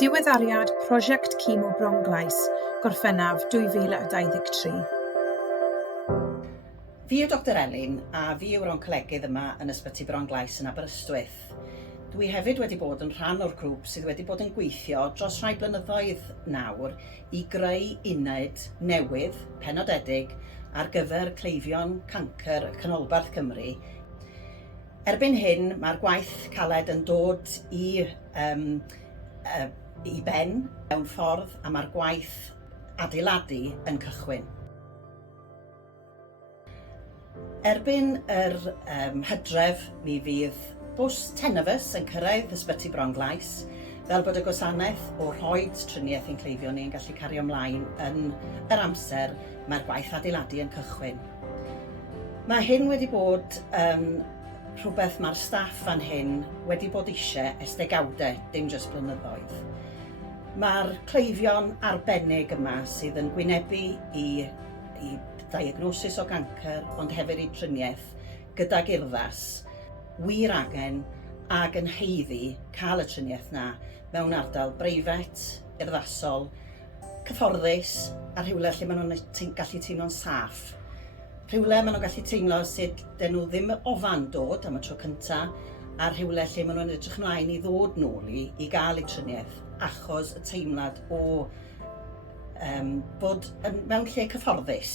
Diweddariad Prosiect Cemo Bronglais, Gorffennaf 2023. Fi yw Dr Elin a fi yw'r oncolegydd yma yn Ysbyty Bronglais yn Aberystwyth. Dwi hefyd wedi bod yn rhan o'r grŵp sydd wedi bod yn gweithio dros rhai blynyddoedd nawr i greu uned newydd, penodedig, ar gyfer cleifion cancer y canolbarth Cymru. Erbyn hyn, mae'r gwaith caled yn dod i ben mewn ffordd a mae'r gwaith adeiladu yn cychwyn. Erbyn yr Hydref, mi fydd bws tenefus yn cyrraedd Ysbyty Bronglais, fel bod y gwasanaeth o rhoid triniaeth ein cleifion ni'n gallu cario ymlaen yn yr amser mae'r gwaith adeiladu yn cychwyn. Mae hyn wedi bod rhywbeth mae'r staff fan hyn wedi bod eisiau ers degawdau, dim jyst blynyddoedd. Mae'r cleifion arbennig yma sydd yn gwynebu i diagnosis o gancer, ond hefyd i triniaeth gydag urddas, wir angen ac yn heiddi cael y triniaeth na mewn ardal breifat, urddasol, cyfforddus a rhywle lle maen nhw'n gallu teimlo'n saff. Rhywle maen nhw'n gallu teimlo sut dyn nhw ddim ofan dod am y tro cyntaf, a rhywle lle maen nhw'n edrych ymlaen i ddod nôl i gael eu triniaeth, achos y teimlad o bod mewn lle cyfforddus.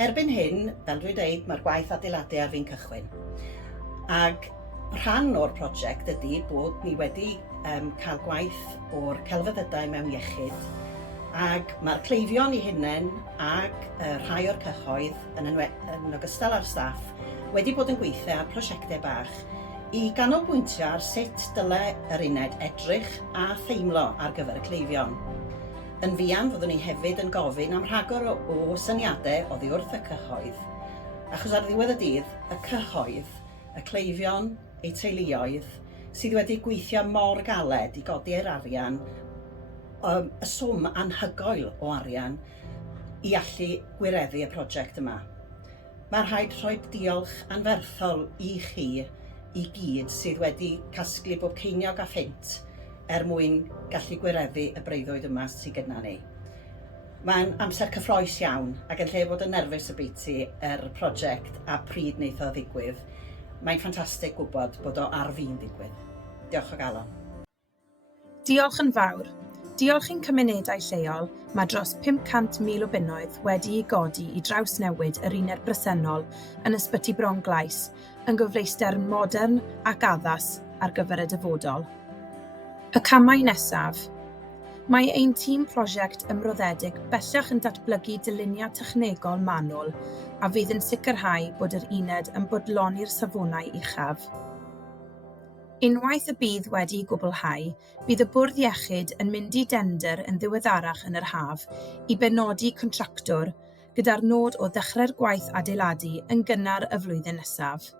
Erbyn hyn, fel dwi'n dweud, mae'r gwaith adeiladu ar fi'n cychwyn. Ac rhan o'r prosiect ydy bod ni wedi cael gwaith o'r celfyddydau mewn iechyd, ac mae'r cleifion eu hunain ac rhai o'r cyhoedd yn ogystal â'r staff wedi bod yn gweithio ar prosiectau bach i ganolbwyntio ar sut dylai yr uned edrych a theimlo ar gyfer y cleifion. Yn fuan fyddwn ni hefyd yn gofyn am rhagor o syniadau oddi wrth y cyhoedd, achos ar ddiwedd y dydd, y cyhoedd, y cleifion, eu teuluoedd, sydd wedi gweithio mor galed i godi'r arian, y swm anhygoel o arian i allu gwireddu y prosiect yma. Mae'n rhaid rhoi diolch anferthol i chi i gyd sydd wedi casglu bob ceiniog a ffint mwyn gallu gwireddu y breuddwyd yma sydd gyda ni. Mae'n amser cyffroes iawn ac yn lle bod yn nerfus y byti prosiect a pryd wneith o ddigwydd. Mae'n ffantastig gwybod bod o ar fi'n ddigwydd. Diolch o galon. Diolch yn fawr. Diolch i'n cymunedau lleol, mae dros 500,000 o bunnoedd wedi ei godi i drawsnewid yr uned bresennol yn Ysbyty Bronglais yn gyfleuster modern ac addas ar gyfer y dyfodol. Y camau nesaf. Mae ein tîm prosiect ymroddedig bellach yn datblygu dyluniad technegol manwl a fydd yn sicrhau bod yr uned yn bodloni'r safonau uchaf. Unwaith y bydd wedi'i gwblhau, bydd y bwrdd iechyd yn mynd i dender yn ddiweddarach yn yr haf i benodi contractwr gyda'r nod o ddechrau'r gwaith adeiladu yn gynnar y flwyddyn nesaf.